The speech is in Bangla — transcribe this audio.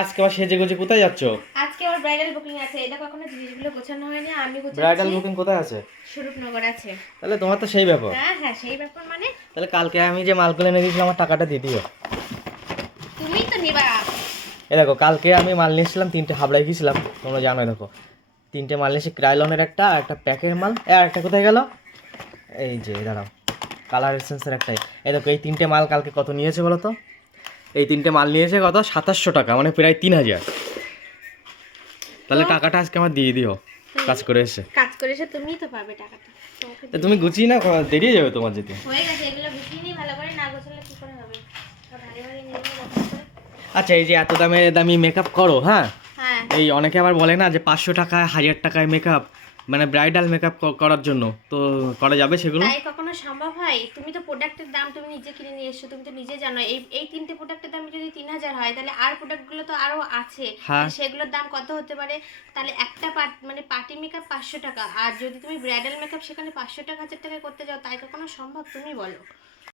আজকে আবার সেজে গুজে কোথায় যাচ্ছ? আজকে আমার ব্রাইডাল বুকিং আছে। এই দেখো এখনো জিনিসগুলো গোছানো হয়নি, আমি গোছাচ্ছি। ব্রাইডাল বুকিং কোথায় আছে? স্বরূপনগর আছে। তাহলে তোমার তো সেই ব্যাপার। হ্যাঁ হ্যাঁ, সেই ব্যাপার মানে তাহলে কালকে আমি যে মালগুলো এনে দিয়েছিলাম আমার টাকাটা দিয়ে দিও। তুমিই তো নিবা। এই দেখো কালকে আমি মাল নিয়ে এসেছিলাম, 3টে হাবড়ায় গেছিলাম, তোমরা জানোই। দেখো 3টে মাল নিয়েছি, ক্রাইলনের একটা, একটা প্যাকের মাল, আর একটা কোথায় গেল, এই যে দাঁড়াও, কালার এসেন্সের একটাই। এই দেখো এই 3টে মাল কালকে কত নিয়েছে বলো তো? এই 3টে মাল নিয়েছে কত? 2700 টাকা, মানে প্রায় 3000। তাহলে টাকাটা আজকে আমার দিয়ে দিও কাজ করে এসে। কাজ করে এসে তুমিই তো পাবে টাকাটা। তোমাকে তা তুমি গুছিয়ে না, দেরি হয়ে যাবে তোমার যেতে। হয়ে গেছে, এগুলো গুছিয়ে নিই ভালো করে, না গোছালে কি করে হবে? সব ভারী ভারী নিয়ে নেবো করে। আচ্ছা এই যে এত দামে দামি মেকআপ করো, হ্যাঁ, হ্যাঁ, এই অনেকে আবার বলে না যে 500 টাকায় 1000 টাকায় মেকআপ, মানে ব্রাইডাল মেকআপ করার জন্য, তো করা যাবে সেগুলো? তাই কখনো সম্ভব হয়? তুমি তো প্রোডাক্টের দাম তুমি নিজে কিনে নিয়ে এসছো, তুমি তো নিজে জানো এই এই 3টে প্রোডাক্টের দাম যদি 3000 হয়, তাহলে আর প্রোডাক্টগুলো তো আরো আছে, হ্যাঁ। তাহলে সেগুলোর দাম কত হতে পারে? তাহলে একটা মানে পার্টি মেকআপ 500 টাকা, আর যদি তুমি ব্রাইডাল মেকআপ সেখানে 500 টাকা 1000 টাকায় করতে যাও, তাই কখনো সম্ভব? তুমি বলো।